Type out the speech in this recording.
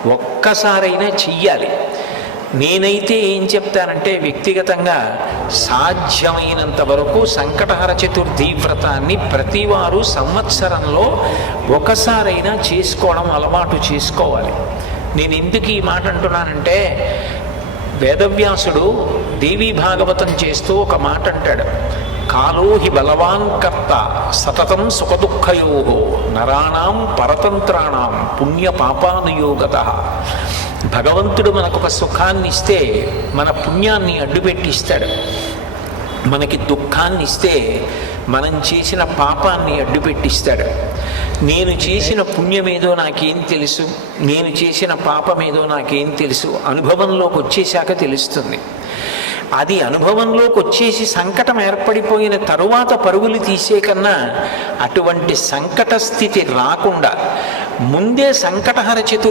ఒక్కసారైనా చెయ్యాలి. నేనైతే ఏం చెప్తానంటే వ్యక్తిగతంగా సాధ్యమైనంత వరకు సంకటహర చతుర్థి వ్రతాన్ని ప్రతివారు సంవత్సరంలో ఒకసారైనా చేసుకోవడం అలవాటు చేసుకోవాలి. నేను ఎందుకు ఈ మాట అంటున్నానంటే, వేదవ్యాసుడు దేవీ భాగవతం చేస్తూ ఒక మాట అంటాడు, కాలో హి బలవాన్ కర్త సతతం సుఖదుఃఖయో నరాణం పరతంత్రాణం పుణ్య పాపానుయోగత. భగవంతుడు మనకొక సుఖాన్ని ఇస్తే మన పుణ్యాన్ని అడ్డుపెట్టిస్తాడు, మనకి దుఃఖాన్ని ఇస్తే మనం చేసిన పాపాన్ని అడ్డుపెట్టిస్తాడు. నేను చేసిన పుణ్యమేదో నాకేం తెలుసు, నేను చేసిన పాపమేదో నాకేం తెలుసు, అనుభవంలోకి వచ్చేశాక తెలుస్తుంది. అది అనుభవంలోకి వచ్చేసి సంకటం ఏర్పడిపోయిన తరువాత పరుగులు తీసే కన్నా అటువంటి సంకట స్థితి రాకుండా ముందే సంకటహర చతుర్థి